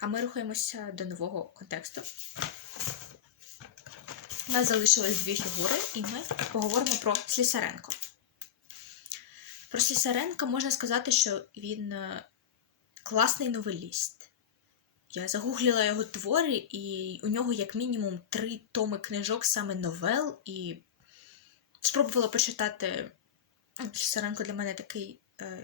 А ми рухаємося до нового контексту. У нас залишилось дві фігури, і ми поговоримо про Слісаренко. Про Слісаренка можна сказати, що він е, класний новеліст. Я загуглила його твори, і у нього як мінімум три томи книжок саме новел, і спробувала почитати. Слісаренко для мене такий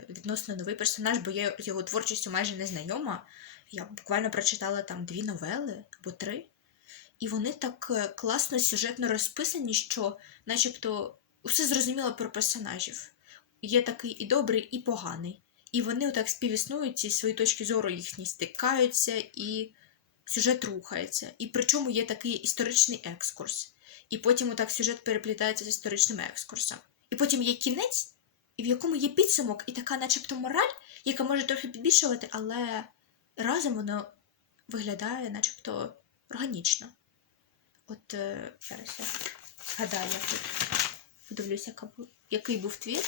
відносно новий персонаж, бо я його творчістю майже не знайома. Я буквально прочитала там дві новели або три. І вони так е, класно сюжетно розписані, що начебто все зрозуміло про персонажів. Є такий і добрий, і поганий. І вони отак співіснують, ці свої точки зору їхні стикаються, і сюжет рухається. І причому є такий історичний екскурс. І потім отак сюжет переплітається з історичним екскурсом. І потім є кінець, в якому є підсумок, і така, начебто, мораль, яка може трохи підбільшувати, але разом воно виглядає, начебто, органічно. От е, зараз я згадаю, я тут подивлюся, яка бу- який був твір.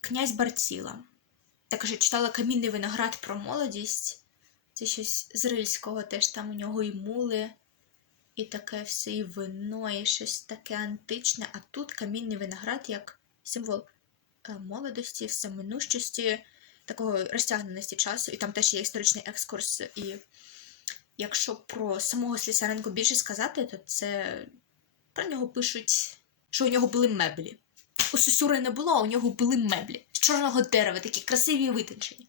Князь Барціла. Також я читала Камінний виноград про молодість. Це щось з Рильського, теж там у нього і мули, і таке все, і вино, і щось таке античне. А тут камінний виноград як символ е, молодості, всеминущості, такого розтягненості часу. І там теж є історичний екскурс. І якщо про самого Слісаренко більше сказати, то це про нього пишуть, що у нього були меблі. У Сосюри не було, а у нього були меблі з чорного дерева, такі красиві і витончені.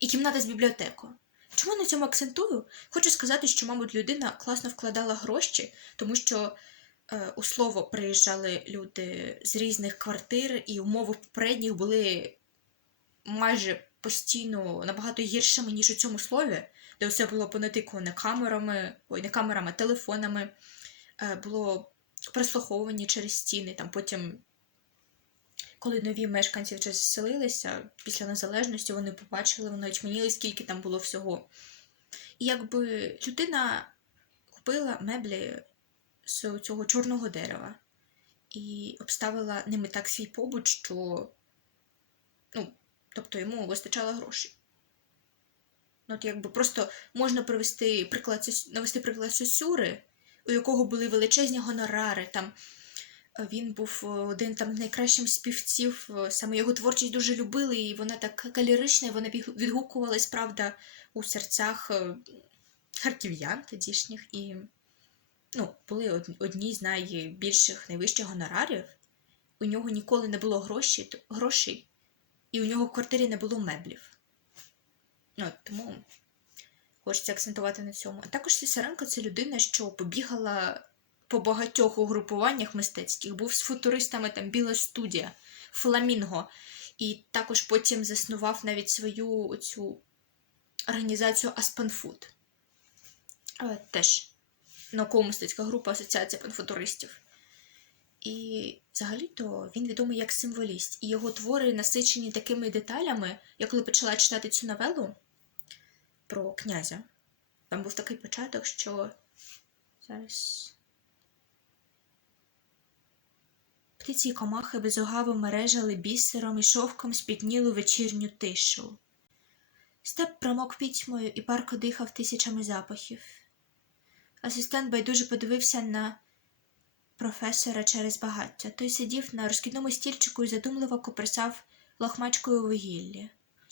І кімната з бібліотекою. Чому на цьому акцентую? Хочу сказати, що, мабуть, людина класно вкладала гроші, тому що е, у слово приїжджали люди з різних квартир, і умови попередніх були майже постійно набагато гіршими, ніж у цьому слові, де все було понатикуване камерами, ой, не камерами, телефонами, е, було прослуховування через стіни, там потім коли нові мешканці вже заселилися після незалежності, вони побачили, вони очманіли, скільки там було всього. І якби людина купила меблі з цього чорного дерева і обставила ними так свій побут, що ну, тобто йому вистачало грошей. Ну, от якби просто можна привести приклад навести приклад Сосюри, у якого були величезні гонорари. Там він був е, один там з найкращих співців. е, Саме його творчість дуже любили, і вона так калірична, і вона відгукувалась, правда, у серцях е, харків'ян тодішніх. І ну, були одні з найбільших, найвищих гонорарів. У нього ніколи не було грошей, грошей, і у нього в квартирі не було меблів. Ну, тому хочеться акцентувати на цьому. А також Сісаренко це людина, що побігала по багатьох угрупуваннях мистецьких, був з футуристами там Біла студія, Фламінго. І також потім заснував навіть свою цю організацію Аспанфуд. Теж науково-мистецька група Асоціація панфутуристів. І взагалі-то він відомий як символіст, і його твори насичені такими деталями. Я коли почала читати цю новелу про князя, там був такий початок, що зараз. Птиці й комахи безугаво мережали бісером і шовком спітнілу вечірню тишу. Степ промок пітьмою і парко дихав тисячами запахів. Асистент байдуже подивився на професора через багаття. Той сидів на розкидному стільчику і задумливо коперсав лохмачкою вугіллі.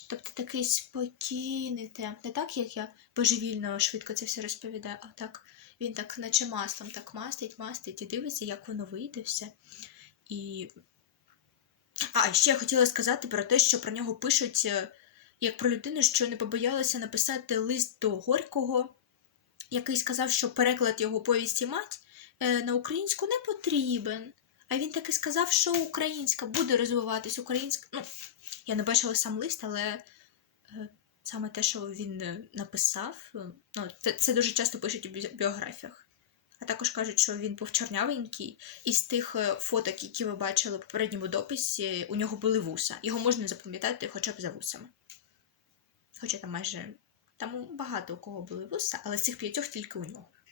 Тобто такий спокійний темп. Не так, як я божевільно швидко це все розповідаю, а так він так, наче маслом, так мастить, мастить і дивиться, як воно вийде все. І. А, ще я хотіла сказати про те, що про нього пишуть е, як про людину, що не побоялася написати лист до Горького, який сказав, що переклад його повісті мать е, на українську не потрібен. А він таки сказав, що українська буде розвиватись, українська. Ну, я не бачила сам лист, але е, саме те, що він написав, ну, це, дуже часто пишуть у бі- біографіях. А також кажуть, що він був чорнявенький, і з тих е, фоток, які ви бачили в попередньому дописі, у нього були вуса. Його можна запам'ятати хоча б за вусами. Хоча там майже там багато у кого були вуса, але з цих п'ятьох тільки у нього.